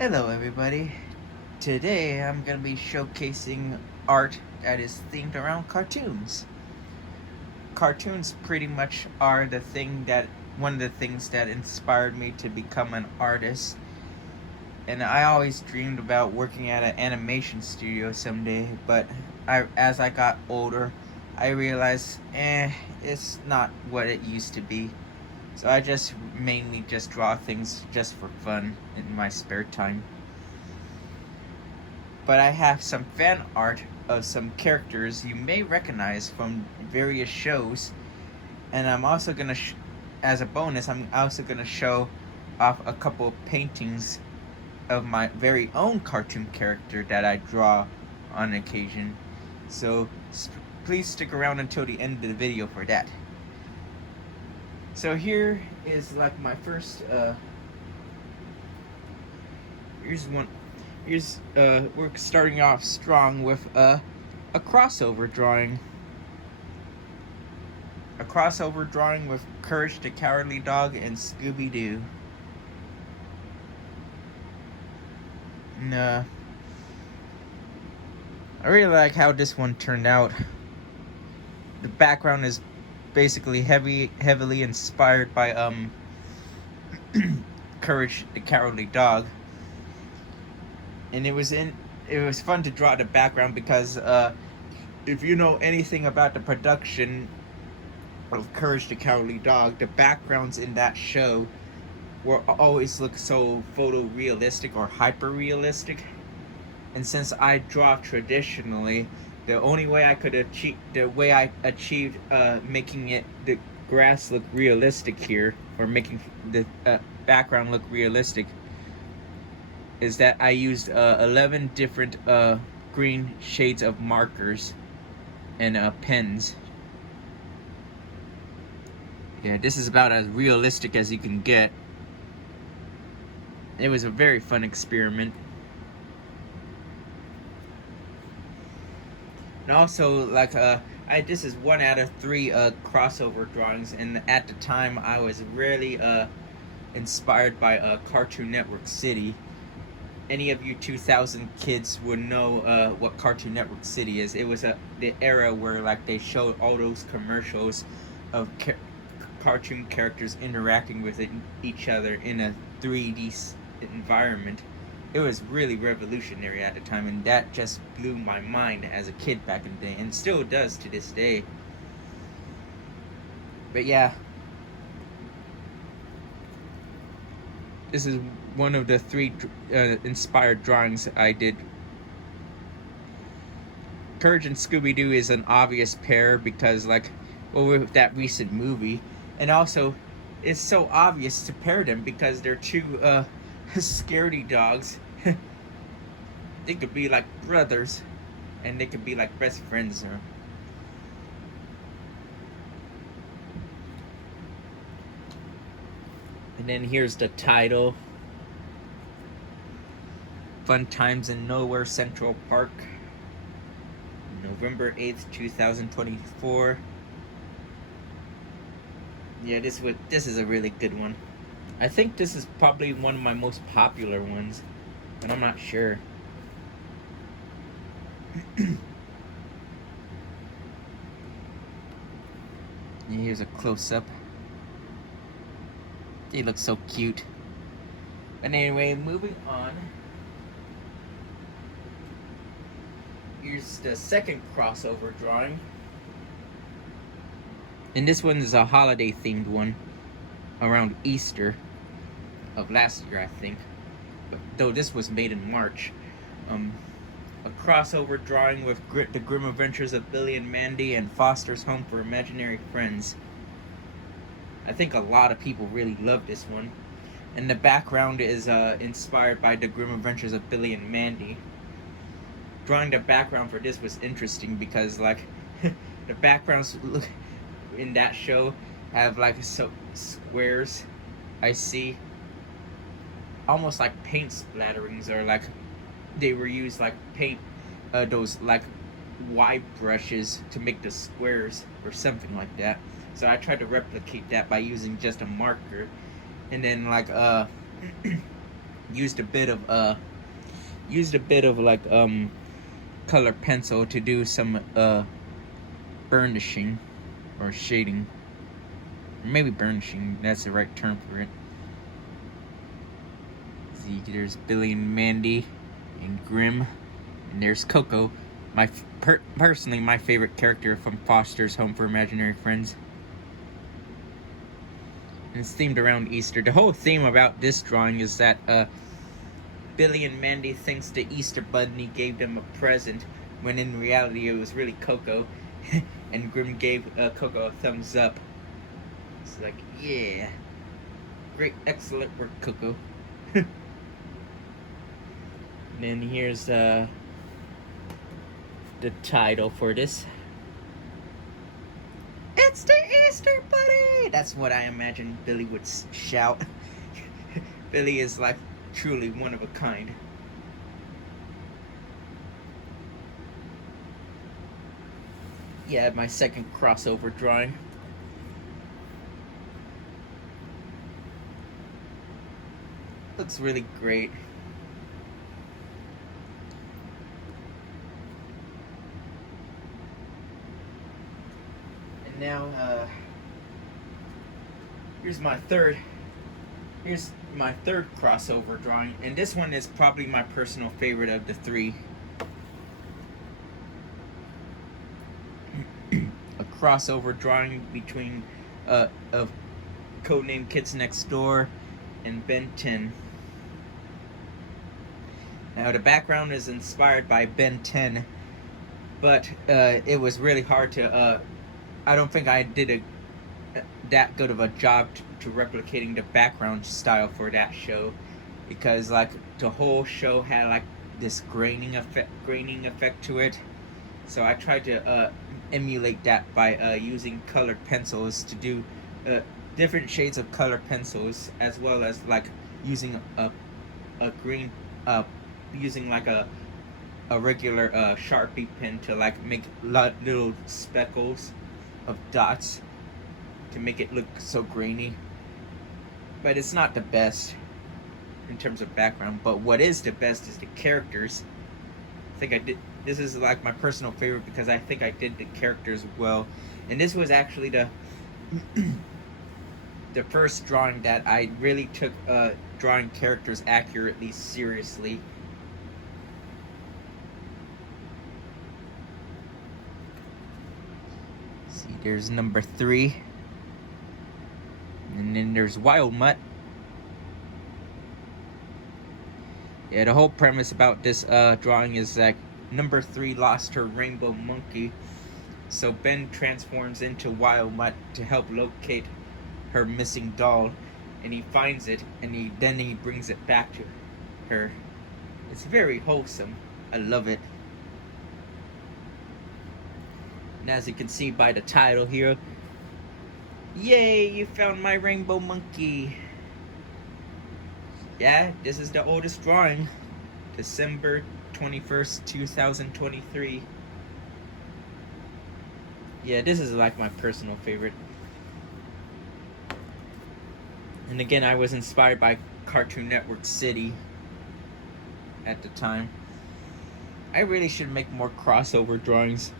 Hello everybody. Today I'm going to be showcasing art that is themed around cartoons. Cartoons pretty much are one of the things that inspired me to become an artist. And I always dreamed about working at an animation studio someday, but as I got older, I realized, it's not what it used to be. So I just mainly just draw things just for fun in my spare time. But I have some fan art of some characters you may recognize from various shows, and I'm also gonna, as a bonus, I'm also gonna show off a couple of paintings of my very own cartoon character that I draw on occasion. So please stick around until the end of the video for that. So here is like my first. Here's one. We're starting off strong with a crossover drawing. A crossover drawing with Courage the Cowardly Dog and Scooby-Doo. And, I really like how this one turned out. The background is basically heavily inspired by Courage the Cowardly Dog. And it was fun to draw the background because if you know anything about the production of Courage the Cowardly Dog, the backgrounds in that show will always look so photorealistic or hyper-realistic. And since I draw traditionally, the only way I achieved making the grass look realistic here, or making the background look realistic, is that I used 11 different green shades of markers and pens. Yeah, this is about as realistic as you can get. It was a very fun experiment. And also, like, this is 1 out of 3 crossover drawings, and at the time I was really inspired by Cartoon Network City. Any of you 2000 kids would know what Cartoon Network City is. It was the era where like they showed all those commercials of cartoon characters interacting with each other in a 3D environment. It was really revolutionary at the time, and that just blew my mind as a kid back in the day, and still does to this day. But yeah, this is one of the 3 inspired drawings I did. Courage and Scooby-Doo is an obvious pair because, like, well, with that recent movie, and also it's so obvious to pair them because they're 2 scaredy dogs. They could be like brothers, and they could be like best friends. And then here's the title: Fun Times in Nowhere Central Park, November 8th, 2024. Yeah, this is a really good one. I think this is probably one of my most popular ones, but I'm not sure. And here's a close-up. They look so cute. But anyway, moving on. Here's the second crossover drawing. And this one is a holiday themed one around Easter of last year, I think. But though this was made in March. A crossover drawing with the grim adventures of Billy and Mandy and Foster's Home for Imaginary Friends. I think a lot of people really love this one. And the background is inspired by the grim adventures of Billy and Mandy. Drawing the background for this was interesting because, like, the backgrounds in that show have like squares I see, almost like paint splatterings, or like they were used like paint those like Y brushes to make the squares or something like that. So I tried to replicate that by using just a marker, and then like used a bit of like color pencil to do some burnishing or shading. Maybe burnishing, that's the right term for it. See, there's Billy and Mandy and Grim, and there's Coco, personally my favorite character from Foster's Home for Imaginary Friends. And it's themed around Easter. The whole theme about this drawing is that Billy and Mandy thinks the Easter Bunny gave them a present, when in reality it was really Coco, and Grim gave Coco a thumbs up. It's like, yeah, great, excellent work, Coco. And then here's the title for this. It's the Easter Bunny! That's what I imagine Billy would shout. Billy is like truly one of a kind. Yeah, my second crossover drawing. Looks really great. And now, here's my third crossover drawing, and this one is probably my personal favorite of the three. A crossover drawing between of Codename Kids Next Door and Ben 10. Now the background is inspired by Ben 10, but it was really hard to I don't think I did that good of a job to replicating the background style for that show, because like the whole show had like this graining effect to it. So I tried to emulate that by using colored pencils to do different shades of colored pencils, as well as like using a green using like a regular Sharpie pen to like make little speckles of dots to make it look so grainy. But it's not the best in terms of background. But what is the best is the characters. I think I did. This is like my personal favorite because I think I did the characters well. And this was actually the the first drawing that I really took drawing characters accurately seriously. See, there's number 3. And then there's Wild Mutt. Yeah, the whole premise about this drawing is that number 3 lost her rainbow monkey. So Ben transforms into Wild Mutt to help locate her missing doll. And he finds it, and then he brings it back to her. It's very wholesome. I love it. And as you can see by the title here, yay, you found my rainbow monkey. Yeah, this is the oldest drawing. December 21st, 2023. Yeah, this is like my personal favorite. And again, I was inspired by Cartoon Network City at the time. I really should make more crossover drawings.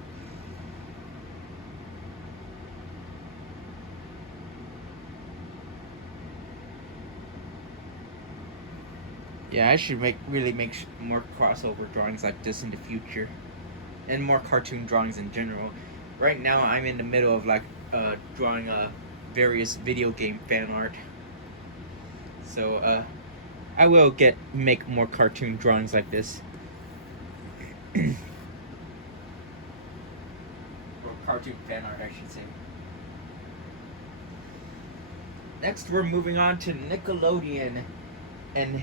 Yeah, I should really make more crossover drawings like this in the future, and more cartoon drawings in general. Right now, I'm in the middle of like drawing various video game fan art. So I will make more cartoon drawings like this, or cartoon fan art, I should say. Next, we're moving on to Nickelodeon, and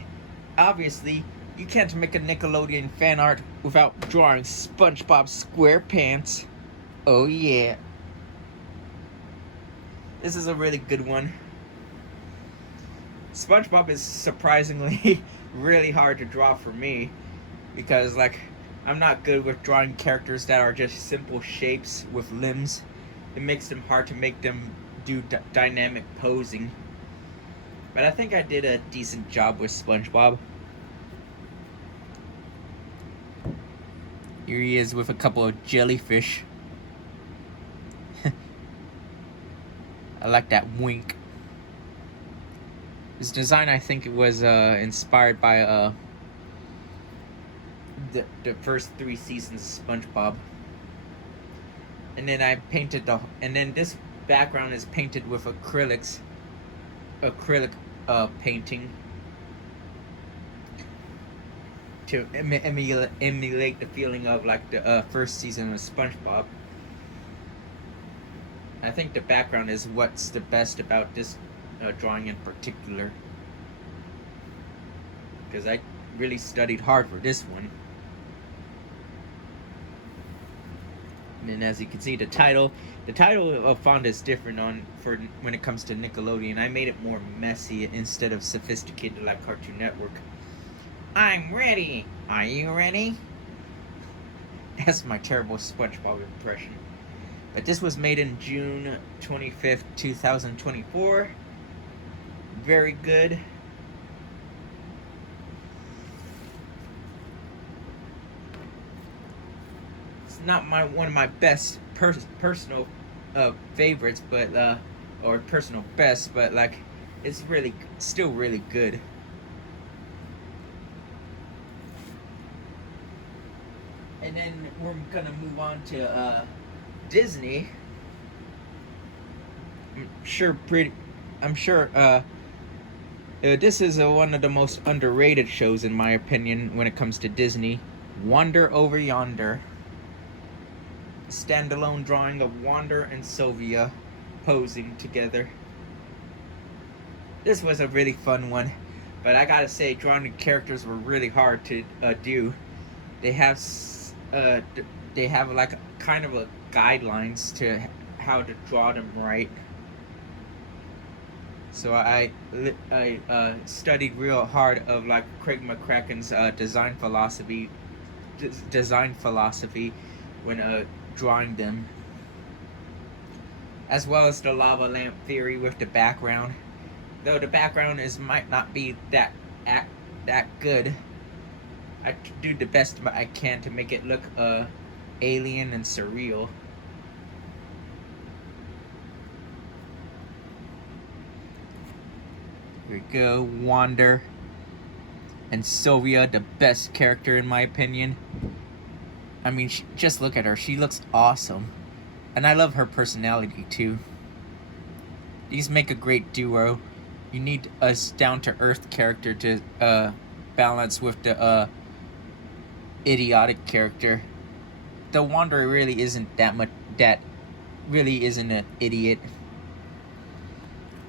obviously, you can't make a Nickelodeon fan art without drawing SpongeBob SquarePants. Oh yeah. This is a really good one. SpongeBob is surprisingly really hard to draw for me, because like I'm not good with drawing characters that are just simple shapes with limbs. It makes them hard to make them do dynamic posing. But I think I did a decent job with SpongeBob. Here he is with a couple of jellyfish. I like that wink. His design, I think it was inspired by the first 3 seasons of SpongeBob. And then I painted and then this background is painted with acrylic painting to emulate the feeling of like the first season of SpongeBob. I think the background is what's the best about this drawing in particular, because I really studied hard for this one. And as you can see, the title of font is different for when it comes to Nickelodeon. I made it more messy instead of sophisticated like Cartoon Network. I'm ready. Are you ready? That's my terrible SpongeBob impression. But this was made in June 25th, 2024. Very good. Not one of my best personal favorites, but or personal best, but like it's still really good. And then we're gonna move on to Disney. I'm sure this is one of the most underrated shows in my opinion when it comes to Disney. Wander Over Yonder. Standalone drawing of Wander and Sylvia posing together. This was a really fun one, but I gotta say, drawing the characters were really hard to do. They have like kind of a guidelines to how to draw them right. So I studied real hard of like Craig McCracken's design philosophy when drawing them, as well as the lava lamp theory with the background. Though the background might not be that good, I do the best I can to make it look alien and surreal. Here we go, Wander and Sylvia, the best character in my opinion. I mean, just look at her. She looks awesome. And I love her personality, too. These make a great duo. You need a down-to-earth character to balance with the idiotic character. The Wanderer really isn't really isn't an idiot.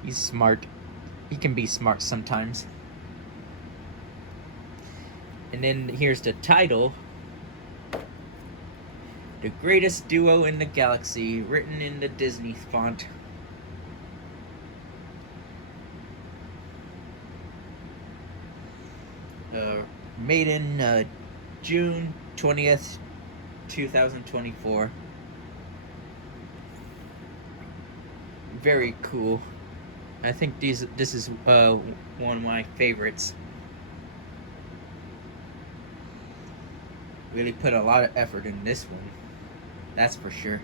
He's smart. He can be smart sometimes. And then here's the title. The greatest duo in the galaxy, written in the Disney font. Made in June 20th, 2024. Very cool. I think this is one of my favorites. Really put a lot of effort in this one. That's for sure.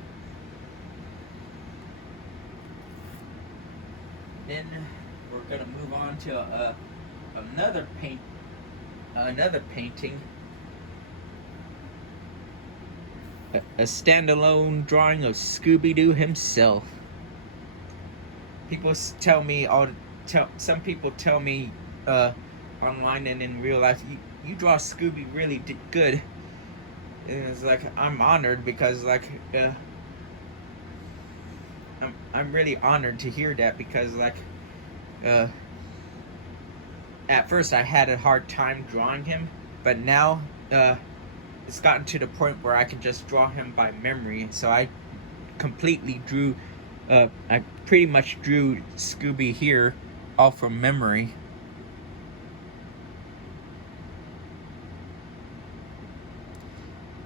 Then we're gonna move on to another painting. A standalone drawing of Scooby-Doo himself. Some people tell me online and in real life, you draw Scooby really good. And it's like, I'm honored because like I'm really honored to hear that, because like at first I had a hard time drawing him, but now it's gotten to the point where I can just draw him by memory. So I completely drew I pretty much drew Scooby here all from memory.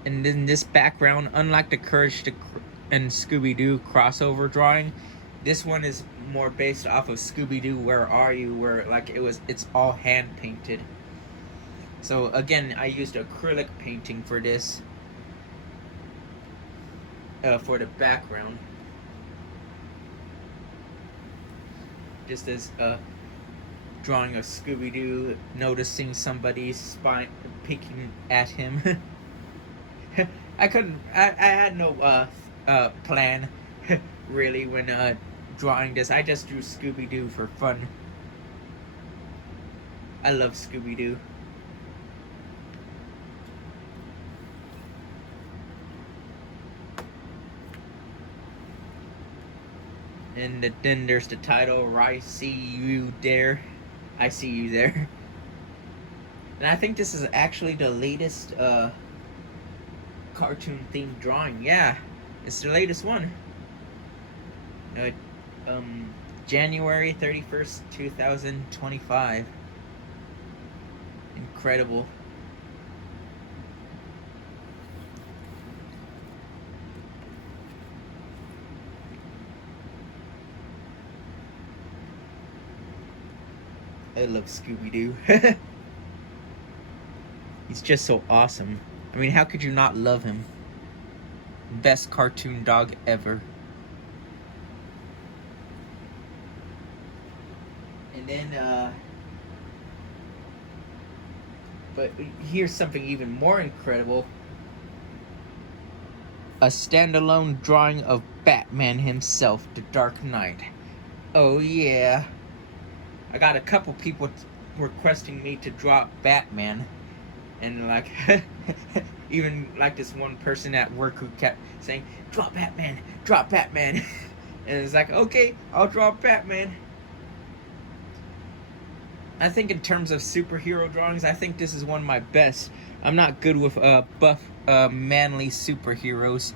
And then this background, unlike the Courage and Scooby-Doo crossover drawing, this one is more based off of Scooby-Doo Where Are You, where like it's all hand painted. So again, I used acrylic painting for this. for the background. Just as drawing a Scooby-Doo, noticing somebody's spine peeking at him. I had no plan really when drawing this. I just drew Scooby-Doo for fun. I love Scooby-Doo. And then there's the title, I see you there. I see you there. And I think this is actually the latest cartoon themed drawing. Yeah, it's the latest one. January 31st, 2025. Incredible. I love Scooby-Doo. He's just so awesome. I mean, how could you not love him? Best cartoon dog ever. And then, but here's something even more incredible. A standalone drawing of Batman himself, the Dark Knight. Oh yeah. I got a couple people requesting me to draw Batman. And like, even like this one person at work who kept saying, draw Batman, draw Batman. And it's like, okay, I'll draw Batman. I think in terms of superhero drawings, I think this is one of my best. I'm not good with buff, manly superheroes.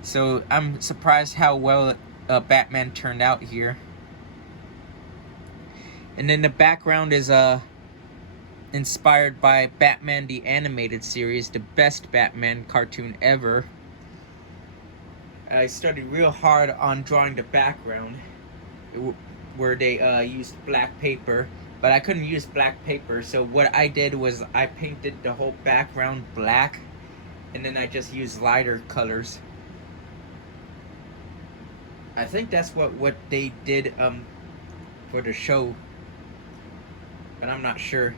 So I'm surprised how well Batman turned out here. And then the background is inspired by Batman the Animated Series, the best Batman cartoon ever. I studied real hard on drawing the background, where they used black paper, but I couldn't use black paper, so what I did was I painted the whole background black, and then I just used lighter colors. I think that's what they did for the show, but I'm not sure.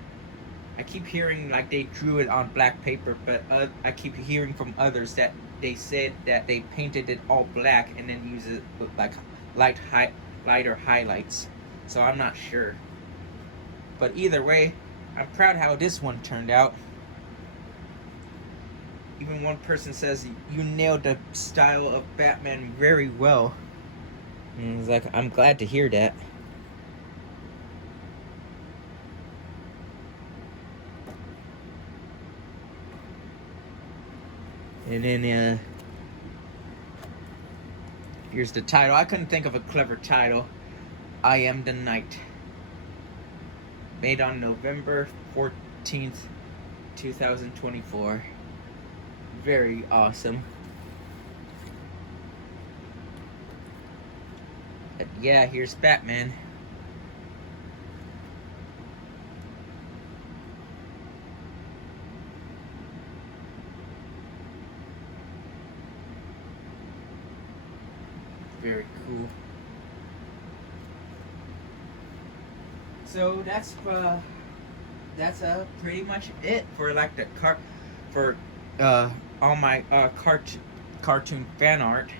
I keep hearing like they drew it on black paper, but I keep hearing from others that they said that they painted it all black and then used it with like lighter highlights. So I'm not sure. But either way, I'm proud how this one turned out. Even one person says you nailed the style of Batman very well. And it's like, I'm glad to hear that. And then here's the title. I couldn't think of a clever title. I Am the Knight. Made on November 14th, 2024. Very awesome. But yeah, here's Batman. Very cool. So that's pretty much it for like the all my cartoon fan art.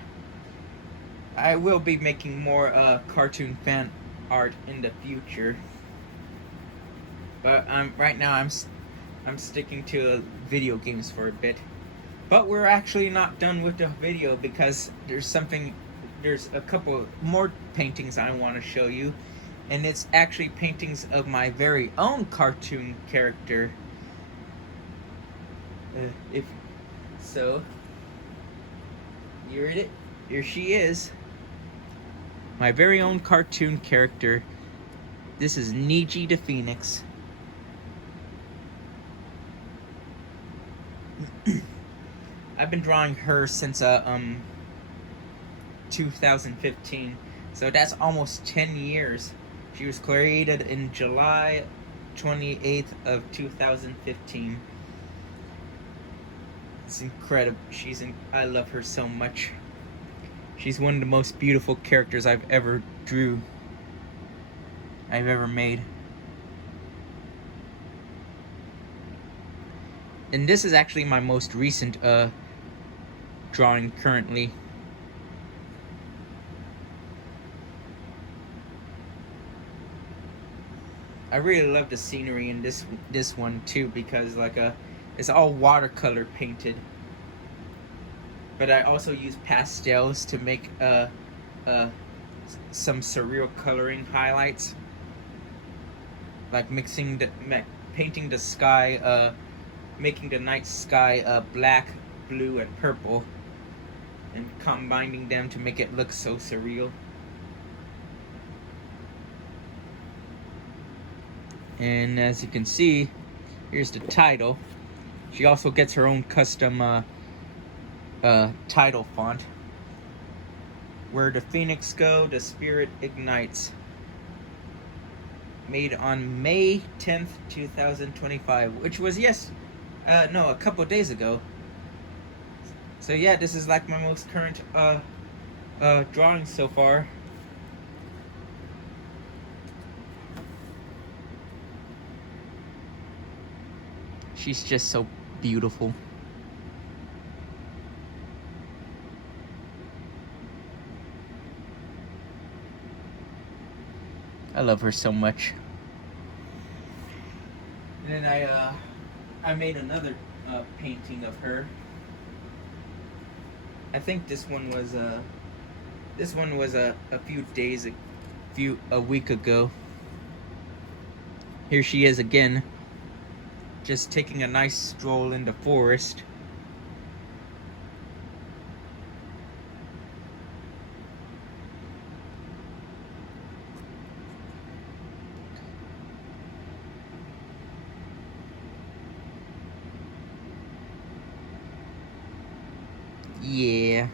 I will be making more cartoon fan art in the future, but right now I'm sticking to video games for a bit. But we're actually not done with the video because there's a couple more paintings I want to show you, and it's actually paintings of my very own cartoon character. Here she is, my very own cartoon character. This is Niji the Phoenix. I've been drawing her since 2015, so that's almost 10 years. She was created in July 28th of 2015. It's incredible. I love her so much. She's one of the most beautiful characters I've ever made. And this is actually my most recent drawing currently. I really love the scenery in this one too, because it's all watercolor painted. But I also use pastels to make some surreal coloring highlights, like painting the sky, making the night sky black, blue, and purple, and combining them to make it look so surreal. And as you can see, here's the title. She also gets her own custom title font. Where the phoenix go, the spirit ignites. Made on May 10th, 2025, which was a couple days ago. So yeah, this is like my most current drawing so far. She's just so beautiful. I love her so much. And then I made another painting of her. I think this one was a a week ago. Here she is again, just taking a nice stroll in the forest. Yeah.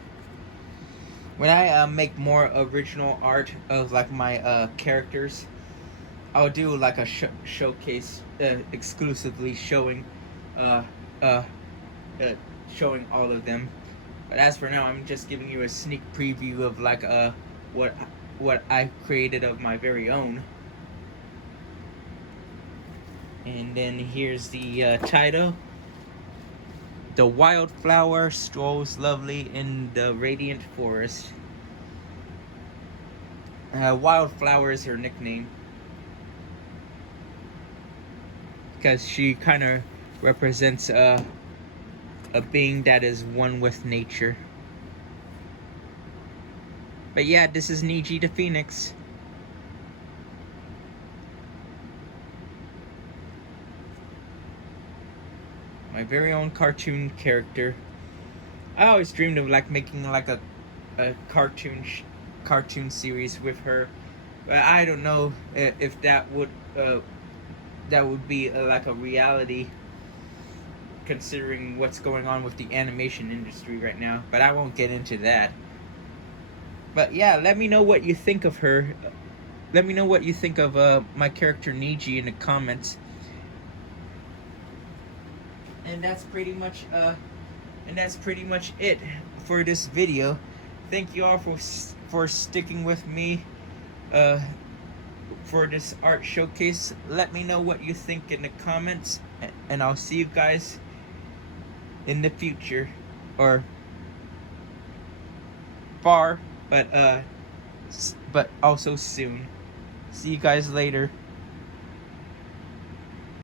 When I make more original art of like my characters, I'll do like a showcase exclusively showing showing all of them. But as for now, I'm just giving you a sneak preview of like what I created of my very own. And then here's the title. The wildflower strolls lovely in the radiant forest. Wildflower is her nickname, because she kind of represents a being that is one with nature. But yeah, this is Niji the Phoenix. My very own cartoon character. I always dreamed of like making like a cartoon series with her, but I don't know if that would be like a reality, considering what's going on with the animation industry right now. But I won't get into that. But yeah, let me know what you think of her. Let me know what you think of my character Niji in the comments. And that's pretty much it for this video. Thank you all for sticking with me for this art showcase. Let me know what you think in the comments, and I'll see you guys in the future, or far, but also soon. See you guys later.